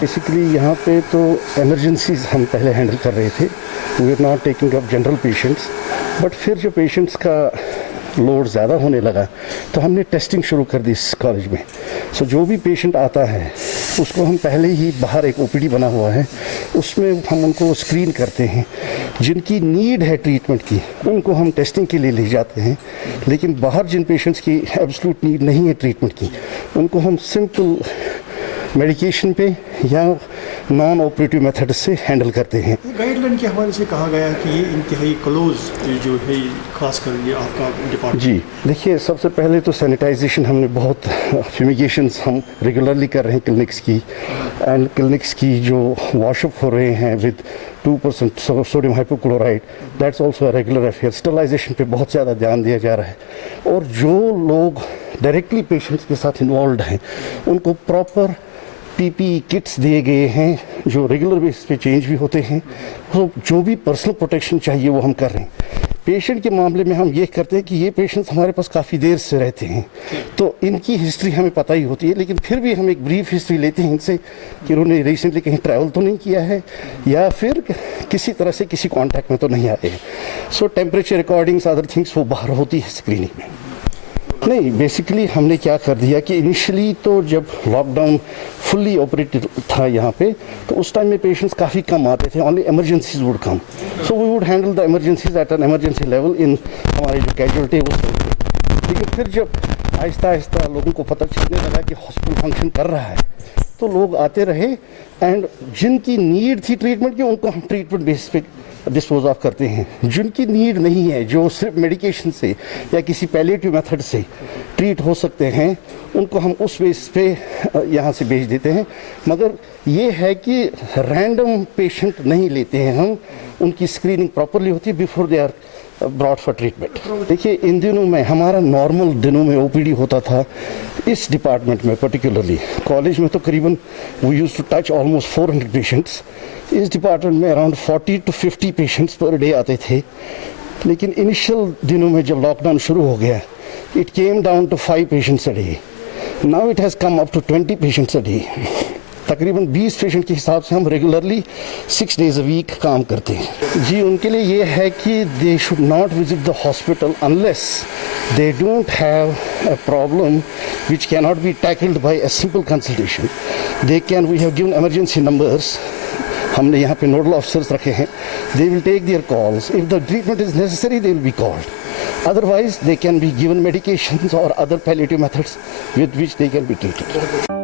Basically यहाँ पे तो एमरजेंसीज हम पहले हैंडल कर रहे थे, we are not taking up general patients, but फिर जो पेशेंट्स का लोड ज़्यादा होने लगा तो हमने टेस्टिंग शुरू कर दी इस कॉलेज में। सो जो भी पेशेंट आता है उसको हम पहले ही बाहर एक ओपीडी बना हुआ है, उसमें हम उनको स्क्रीन करते हैं। जिनकी नीड है ट्रीटमेंट की उनको हम टेस्टिंग के लिए ले जाते हैं, लेकिन बाहर जिन पेशेंट्स की एब्सोल्यूट नीड नहीं है ट्रीटमेंट की उनको हम सिंपल मेडिकेशन पे या नॉन ऑपरेटिव मेथड से हैंडल करते हैं। गाइडलाइन के हवाले से कहा गया कि ये इंतहाई क्लोज जो है, खासकर ये आपका डिपार्टमेंट। जी देखिए, सबसे पहले तो सैनिटाइजेशन हमने बहुत फ्यूमिगेशंस हम रेगुलरली कर रहे हैं क्लिनिक्स की, एंड क्लिनिक्स की जो वॉशअप हो रहे हैं with 2% sodium hypochlorite, that's also a regular affair. Sterilisation पे बहुत ज़्यादा ध्यान दिया जा रहा है, और जो लोग डायरेक्टली पेशेंट्स के साथ इन्वॉल्व हैं उनको प्रॉपर पीपीई किट्स दिए गए हैं जो रेगुलर बेसिस पे चेंज भी होते हैं। तो जो भी पर्सनल प्रोटेक्शन चाहिए वो हम कर रहे हैं। पेशेंट के मामले में हम ये करते हैं कि ये पेशेंट्स हमारे पास काफ़ी देर से रहते हैं, तो इनकी हिस्ट्री हमें पता ही होती है, लेकिन फिर भी हम एक ब्रीफ हिस्ट्री लेते हैं इनसे कि उन्होंने रिसेंटली कहीं ट्रैवल तो नहीं किया है या फिर किसी तरह से किसी कॉन्टैक्ट में तो नहीं आए हैं। सो टेम्परेचर रिकॉर्डिंग्स अदर थिंग्स वो बाहर होती है स्क्रीनिंग में। नहीं, बेसिकली हमने क्या कर दिया कि इनिशियली तो जब लॉकडाउन फुल्ली ऑपरेटेड था यहाँ पे, तो उस टाइम में पेशेंट्स काफ़ी कम आते थे, only emergencies would come, so we would handle the emergencies at an emergency level in हमारे जो कैजुअलिटी है उस लेवल पे। लेकिन फिर जब आहिस्ता आहिस्ता लोगों को पता चलने लगा कि हॉस्पिटल फंक्शन कर रहा है, तो लोग आते रहे, एंड जिनकी नीड थी ट्रीटमेंट की उनको हम ट्रीटमेंट बेसिस पे डिस्पोज ऑफ करते हैं। जिनकी नीड नहीं है, जो सिर्फ मेडिकेशन से या किसी पैलिएटिव मेथड से ट्रीट हो सकते हैं, उनको हम उस बेस पे यहाँ से भेज देते हैं। मगर ये है कि रैंडम पेशेंट नहीं लेते हैं हम, उनकी स्क्रीनिंग प्रॉपरली होती है before they are brought for treatment. देखिए, इन दिनों में हमारा नॉर्मल दिनों में ओपीडी होता था इस डिपार्टमेंट में पर्टिकुलरली। कॉलेज में तो करीबन we used to touch almost 400 patients. इस डिपार्टमेंट में around 40 to 50 patients per day आते थे, लेकिन इनिशियल दिनों में जब लॉकडाउन शुरू हो गया it came down to 5 patients a day. Now it has come up to 20 patients a day. तकरीबन 20 पेशेंट के हिसाब से हम रेगुलरली 6 days a week काम करते हैं। जी, उनके लिए ये है कि they should not visit the hospital unless they don't have a problem which can not be tackled by a simple consultation. We have given emergency numbers, हमने यहाँ पे नोडल ऑफिसर्स रखे हैं, they will take their calls. If the treatment is necessary they will be called, otherwise they can be given medications और other palliative methods with which they can be treated.